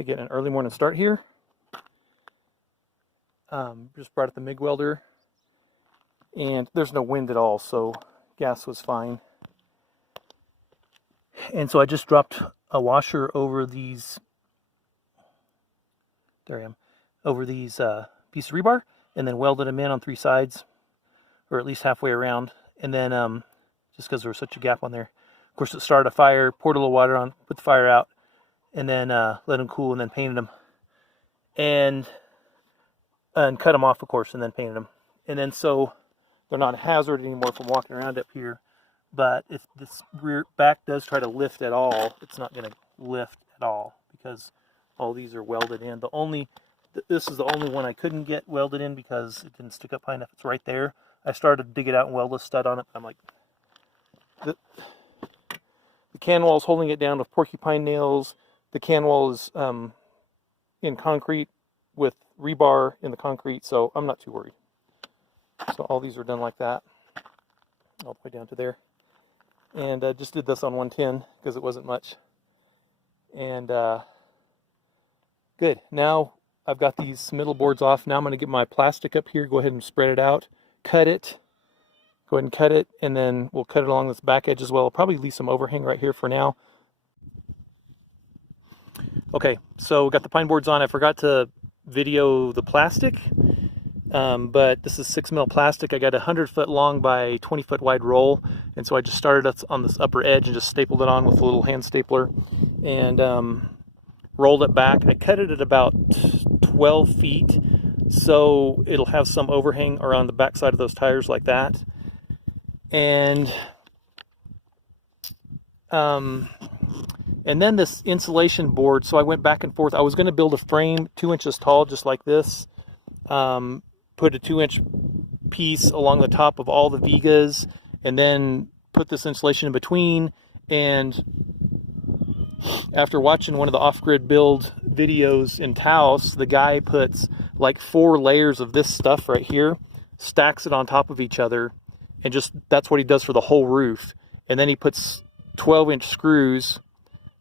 Okay, getting an early morning start here. Just brought up the MIG welder, and there's no wind at all, so gas was fine. And so I just dropped a washer over these, there I am, over these pieces of rebar, and then welded them in on 3 sides, or at least halfway around. And then just because there was such a gap on there, of course it started a fire, poured a little water on, put the fire out, and then let them cool, and then painted them. And cut them off, of course, and then painted them. And then so they're not a hazard anymore from walking around up here. But if this rear back does try to lift at all, it's not going to lift at all because all these are welded in. This is the only one I couldn't get welded in because it didn't stick up high enough. It's right there. I started to dig it out and weld a stud on it. I'm like, the can wall is holding it down with porcupine nails. The can wall is in concrete with rebar in the concrete, so I'm not too worried. So all these are done like that, all the way down to there. And just did this on 110 because it wasn't much. And good. Now I've got these middle boards off. Now I'm going to get my plastic up here, go ahead and spread it out, cut it, go ahead and cut it, and then we'll cut it along this back edge as well. I'll probably leave some overhang right here for now. Okay, so we got the pine boards on. I forgot to video the plastic, but this is 6mm plastic. I got a 100-foot long by 20-foot wide roll, and so I just started on this upper edge and just stapled it on with a little hand stapler and rolled it back. I cut it at about 12 feet, so it'll have some overhang around the back side of those tires like that. And then this insulation board, so I went back and forth. I was going to build a frame 2 inches tall, just like this. Put a 2-inch piece along the top of all the vigas, and then put this insulation in between. And after watching one of the off-grid build videos in Taos, the guy puts like 4 layers of this stuff right here, stacks it on top of each other, and just that's what he does for the whole roof. And then he puts 12-inch screws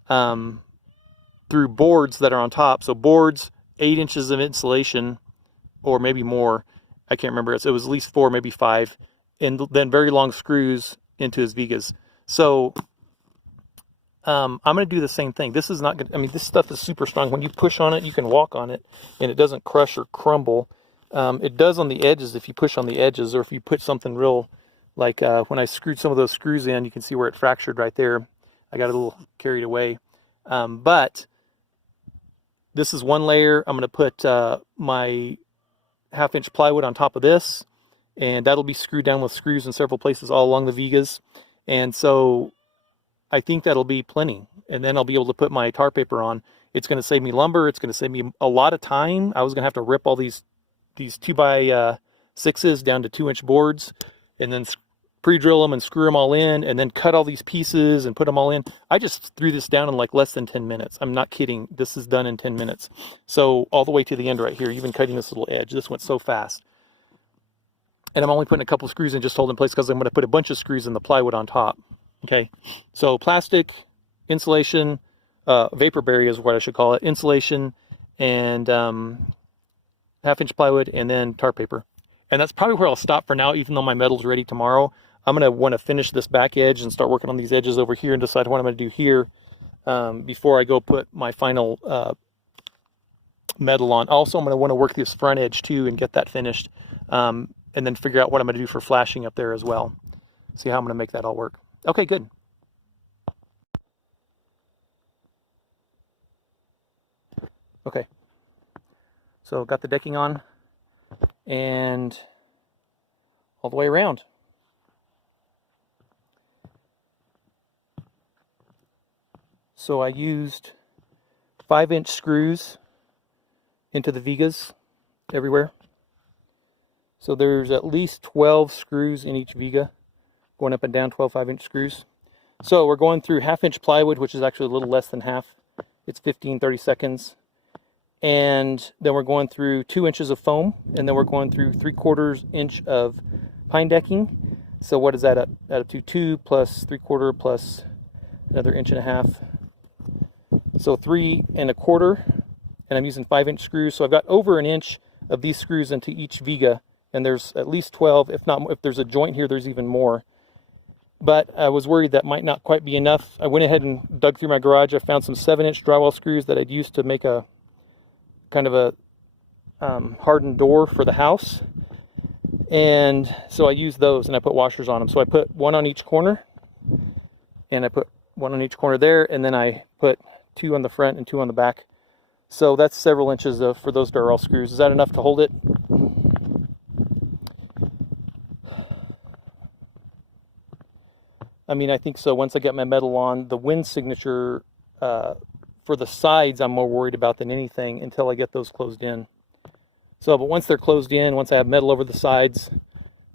through boards that are on top. So boards, 8 inches of insulation, or maybe more. I can't remember. It was at least 4, maybe 5, and then very long screws into his vigas. So I'm going to do the same thing. This is not good. I mean, this stuff is super strong. When you push on it, you can walk on it, and it doesn't crush or crumble. It does on the edges if you push on the edges, or if you put something real, like when I screwed some of those screws in, you can see where it fractured right there. I got a little carried away. But this is one layer. I'm going to put my 1/2-inch plywood on top of this, and that'll be screwed down with screws in several places all along the vigas. And so I think that'll be plenty. And then I'll be able to put my tar paper on. It's going to save me lumber. It's going to save me a lot of time. I was going to have to rip all these 2x6s down to 2-inch boards, and then pre-drill them and screw them all in, and then cut all these pieces and put them all in. I just threw this down in like less than 10 minutes. I'm not kidding. This is done in 10 minutes. So all the way to the end right here, even cutting this little edge. This went so fast. And I'm only putting a couple screws in just to hold in place because I'm going to put a bunch of screws in the plywood on top. Okay. So plastic, insulation, vapor barrier is what I should call it, insulation, and 1/2-inch plywood, and then tar paper. And that's probably where I'll stop for now, even though my metal's ready tomorrow. I'm going to want to finish this back edge and start working on these edges over here and decide what I'm going to do here before I go put my final metal on. Also, I'm going to want to work this front edge too and get that finished, and then figure out what I'm going to do for flashing up there as well. See how I'm going to make that all work. Okay, good. Okay, so got the decking on and all the way around. So I used 5-inch screws into the vigas everywhere. So there's at least 12 screws in each viga, going up and down, 12 5-inch screws. So we're going through 1/2-inch plywood, which is actually a little less than half. It's 30 seconds. And then we're going through 2 inches of foam, and then we're going through 3/4 inch of pine decking. So what is that add up to? 2 plus 3/4 plus another 1.5 inches. So 3 1/4 and I'm using 5-inch screws. So I've got over an inch of these screws into each viga, and there's at least 12, if not, if there's a joint here, there's even more. But I was worried that might not quite be enough. I went ahead and dug through my garage. I found some 7-inch drywall screws that I'd used to make a kind of a hardened door for the house. And so I used those and I put washers on them. So I put one on each corner, and I put one on each corner there, and then I put 2 on the front and 2 on the back. So that's several inches for those drywall screws. Is that enough to hold it? I mean, I think so. Once I get my metal on, the wind signature for the sides I'm more worried about than anything until I get those closed in. So, but once they're closed in, once I have metal over the sides,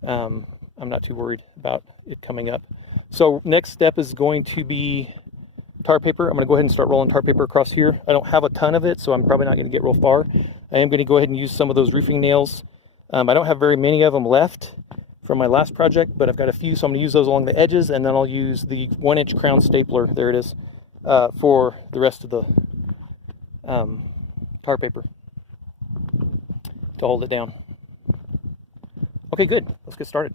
I'm not too worried about it coming up. So next step is going to be tar paper. I'm going to go ahead and start rolling tar paper across here. I don't have a ton of it, so I'm probably not going to get real far. I am going to go ahead and use some of those roofing nails. I don't have very many of them left from my last project, but I've got a few, so I'm going to use those along the edges, and then I'll use the 1-inch crown stapler, there it is, for the rest of the tar paper to hold it down. Okay, good. Let's get started.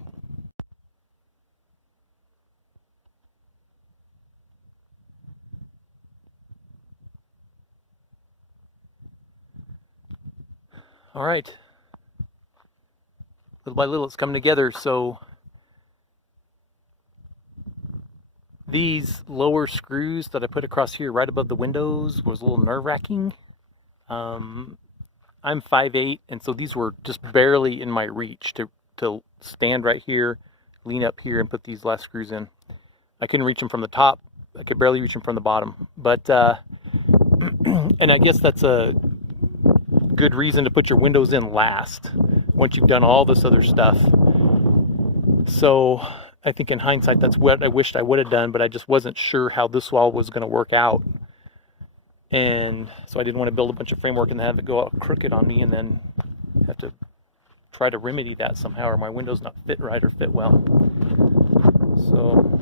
All right. Little by little, it's coming together. So these lower screws that I put across here right above the windows was a little nerve-wracking. I'm 5'8", and so these were just barely in my reach to stand right here, lean up here, and put these last screws in. I couldn't reach them from the top. I could barely reach them from the bottom. But, and I guess that's a good reason to put your windows in last once you've done all this other stuff. So I think in hindsight, that's what I wished I would have done, but I just wasn't sure how this wall was going to work out. And so I didn't want to build a bunch of framework and have it go out crooked on me and then have to try to remedy that somehow, or my windows not fit right or fit well. So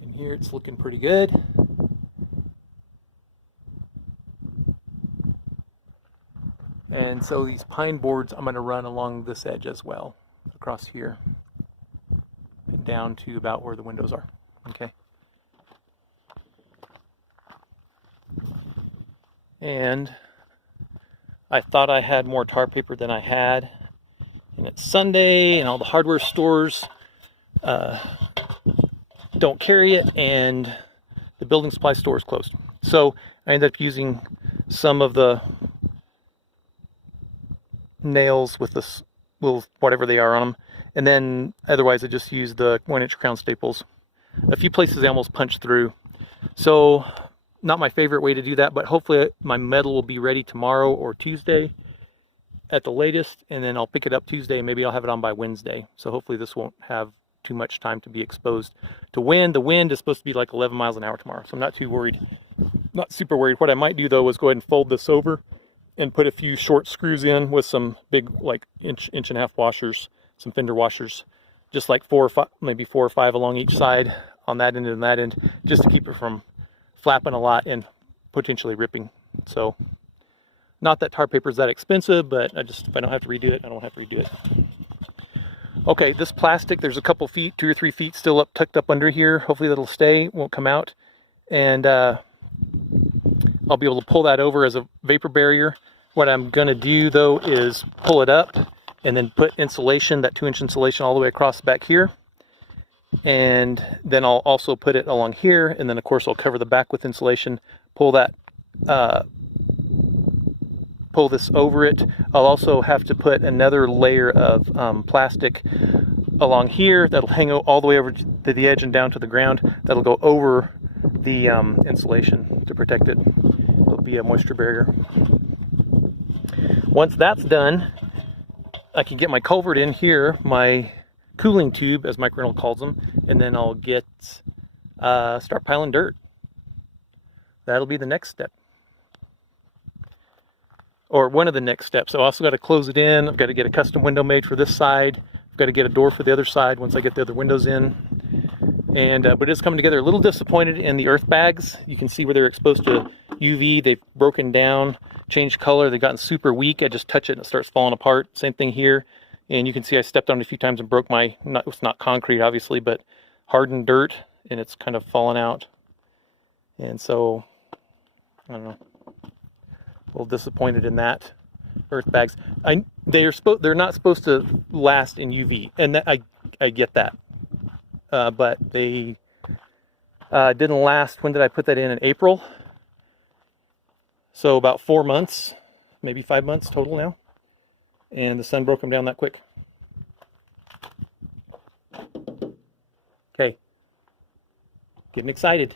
in here it's looking pretty good. And so these pine boards I'm going to run along this edge as well, across here, and down to about where the windows are. Okay. And I thought I had more tar paper than I had, and it's Sunday and all the hardware stores don't carry it, and the building supply store is closed. So I ended up using some of the nails with this little whatever they are on them, and then otherwise I just used the 1-inch crown staples. A few places I almost punched through. So not my favorite way to do that, but hopefully my metal will be ready tomorrow or Tuesday at the latest, and then I'll pick it up Tuesday, and maybe I'll have it on by Wednesday. So hopefully this won't have too much time to be exposed to wind. The wind is supposed to be like 11 miles an hour tomorrow, so I'm not too worried. Not super worried. What I might do though is go ahead and fold this over and put a few short screws in with some big, like inch and a half washers, some fender washers, just like 4 or 5, maybe 4 or 5 along each side on that end and that end, just to keep it from flapping a lot and potentially ripping. So not that tar paper is that expensive, but if I don't have to redo it, I don't have to redo it. Okay, this plastic, there's a couple feet, 2 or 3 feet still tucked up under here. Hopefully that'll stay, won't come out. And I'll be able to pull that over as a vapor barrier. What I'm gonna do though is pull it up and then put insulation, that 2-inch insulation all the way across the back here. And then I'll also put it along here, and then of course I'll cover the back with insulation, pull this over it. I'll also have to put another layer of plastic along here that'll hang all the way over to the edge and down to the ground. That'll go over the insulation to protect it. It'll be a moisture barrier. Once that's done, I can get my culvert in here, my cooling tube, as Mike Reynolds calls them, and then I'll start piling dirt. That'll be the next step, or one of the next steps. So I also got to close it in. I've got to get a custom window made for this side. I've got to get a door for the other side once I get the other windows in, And but it's coming together. A little disappointed in the earth bags. You can see where they're exposed to UV. They've broken down, changed color. They've gotten super weak. I just touch it and it starts falling apart. Same thing here. And you can see I stepped on it a few times and broke my, it's not concrete obviously, but hardened dirt, and it's kind of fallen out. And so, I don't know, a little disappointed in that. Earth bags, they're not supposed to last in UV, and that, I get that. But they didn't last. When did I put that in April? So about 4 months, maybe 5 months total now. And the sun broke them down that quick. Okay. Getting excited.